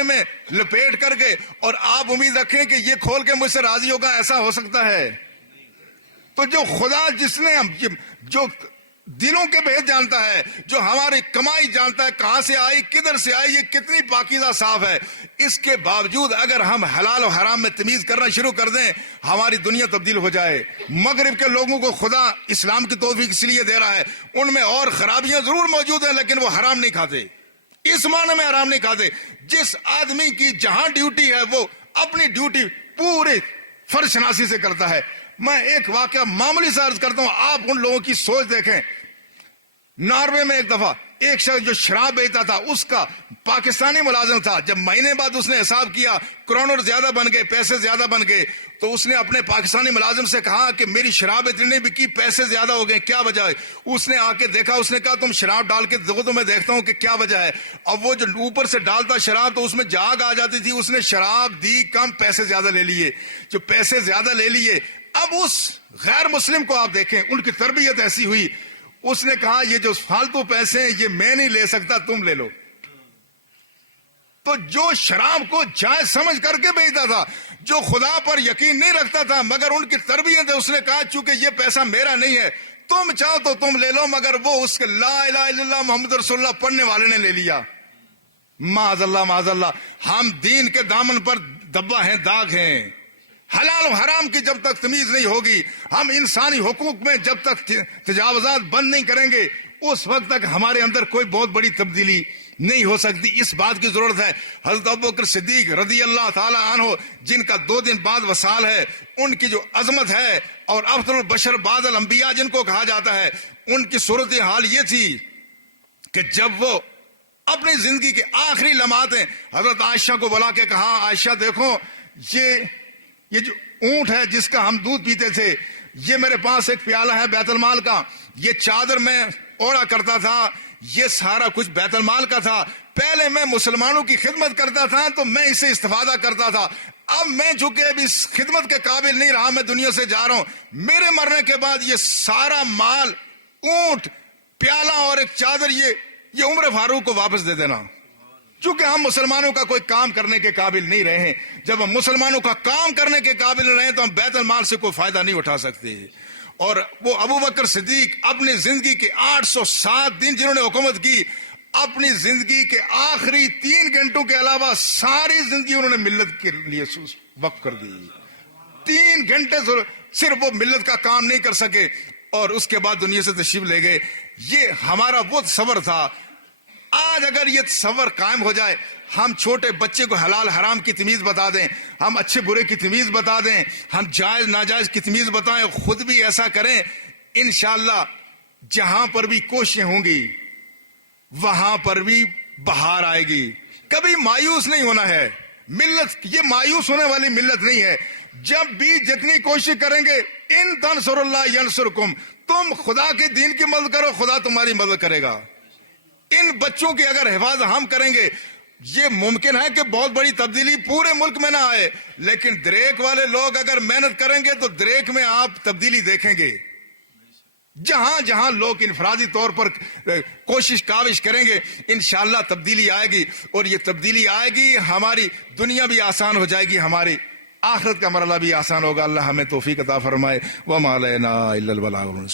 کپڑے میں لپیٹ کر کے اور آپ امید رکھیں کہ یہ کھول کے مجھ سے راضی ہوگا، ایسا ہو سکتا ہے؟ تو جو خدا جس نے جو دلوں کے بھید جانتا ہے، جو ہماری کمائی جانتا ہے، کہاں سے آئی کدھر سے آئی، یہ کتنی پاکیزہ صاف ہے، اس کے باوجود اگر ہم حلال و حرام میں تمیز کرنا شروع کر دیں ہماری دنیا تبدیل ہو جائے۔ مغرب کے لوگوں کو خدا اسلام کی توفیق اس لیے دے رہا ہے، ان میں اور خرابیاں ضرور موجود ہیں لیکن وہ حرام نہیں کھاتے، اس معنی میں حرام نہیں کھاتے۔ جس آدمی کی جہاں ڈیوٹی ہے وہ اپنی ڈیوٹی پورے فرض شناسی سے کرتا ہے۔ میں ایک واقعہ معمولی سا عرض کرتا ہوں، آپ ان لوگوں کی سوچ دیکھیں۔ ناروے میں ایک دفعہ ایک شخص جو شراب بیچتا تھا، اس کا پاکستانی ملازم تھا، جب مہینے بعد اس نے حساب کیا، کروڑوں زیادہ بن گئے، پیسے زیادہ بن گئے، تو اس نے اپنے پاکستانی ملازم سے کہا کہ میری شراب اتنی نہیں بکی، پیسے زیادہ ہو گئے، کیا وجہ ہے؟ اس نے آ کے دیکھا، اس نے کہا تم شراب ڈال کے دیکھو تو میں دیکھتا ہوں کہ کیا وجہ ہے۔ اب وہ جو اوپر سے ڈالتا شراب تو اس میں جاگ آ جاتی تھی، اس نے شراب دی کم، پیسے زیادہ لے لیے۔ جو پیسے زیادہ لے لیے، اب اس غیر مسلم کو آپ دیکھیں، ان کی تربیت ایسی ہوئی، اس نے کہا یہ جو فالتو پیسے ہیں یہ میں نہیں لے سکتا، تم لے لو۔ تو جو شراب کو جائز سمجھ کر کے بیچتا تھا، جو خدا پر یقین نہیں رکھتا تھا مگر ان کی تربیت ہے، اس نے کہا چونکہ یہ پیسہ میرا نہیں ہے، تم چاہو تو تم لے لو، مگر وہ اس کے لا الہ الا اللہ محمد رسول اللہ پڑھنے والے نے لے لیا۔ معاذ اللہ معاذ اللہ، ہم دین کے دامن پر دبا ہیں، داغ ہیں۔ حلال و حرام کی جب تک تمیز نہیں ہوگی، ہم انسانی حقوق میں جب تک تجاوزات بند نہیں کریں گے، اس وقت تک ہمارے اندر کوئی بہت بڑی تبدیلی نہیں ہو سکتی۔ اس بات کی ضرورت ہے۔ حضرت ابوبکر صدیق رضی اللہ تعالی عنہ، جن کا 2 دن بعد وصال ہے، ان کی جو عظمت ہے، اور افضل البشر بعد الانبیاء جن کو کہا جاتا ہے، ان کی صورتحال یہ تھی کہ جب وہ اپنی زندگی کے آخری لمحات ہیں، حضرت عائشہ کو بلا کے کہا، عائشہ دیکھو یہ جو اونٹ ہے جس کا ہم دودھ پیتے تھے، یہ میرے پاس ایک پیالہ ہے بیت المال کا، یہ چادر میں اوڑا کرتا تھا، یہ سارا کچھ بیت المال کا تھا، پہلے میں مسلمانوں کی خدمت کرتا تھا تو میں اسے استفادہ کرتا تھا، اب میں چونکہ اب اس خدمت کے قابل نہیں رہا، میں دنیا سے جا رہا ہوں، میرے مرنے کے بعد یہ سارا مال، اونٹ، پیالہ اور ایک چادر، یہ عمر فاروق کو واپس دے دینا، چونکہ ہم مسلمانوں کا کوئی کام کرنے کے قابل نہیں رہے ہیں۔ جب ہم مسلمانوں کا کام کرنے کے قابل نہیں رہے تو ہم بیت المال سے کوئی فائدہ نہیں اٹھا سکتے۔ اور وہ ابوبکر صدیق اپنی زندگی کے 807 دن جنہوں نے حکومت کی، اپنی زندگی کے آخری 3 گھنٹوں کے علاوہ ساری زندگی انہوں نے ملت کے لیے وقف کر دی۔ 3 گھنٹے صرف وہ ملت کا کام نہیں کر سکے اور اس کے بعد دنیا سے تشریف لے گئے۔ یہ ہمارا وہ تصور تھا۔ آج اگر یہ تصور قائم ہو جائے، ہم چھوٹے بچے کو حلال حرام کی تمیز بتا دیں، ہم اچھے برے کی تمیز بتا دیں، ہم جائز ناجائز کی تمیز بتائیں، خود بھی ایسا کریں، انشاءاللہ جہاں پر بھی کوششیں ہوں گی وہاں پر بھی بہار آئے گی۔ کبھی مایوس نہیں ہونا ہے۔ ملت یہ مایوس ہونے والی ملت نہیں ہے۔ جب بھی جتنی کوشش کریں گے، ان تنصر اللہ ینصرکم، تم خدا کے دین کی مدد کرو، خدا تمہاری مدد کرے گا۔ ان بچوں کی اگر حفاظت ہم کریں گے، یہ ممکن ہے کہ بہت بڑی تبدیلی پورے ملک میں نہ آئے، لیکن دریک والے لوگ اگر محنت کریں گے تو دریک میں آپ تبدیلی دیکھیں گے۔ جہاں جہاں لوگ انفرادی طور پر کوشش کاوش کریں گے، انشاءاللہ تبدیلی آئے گی، اور یہ تبدیلی آئے گی، ہماری دنیا بھی آسان ہو جائے گی، ہماری آخرت کا مرحلہ بھی آسان ہوگا۔ اللہ ہمیں توفیق عطا فرمائے۔ وما علینا الا البلاغ۔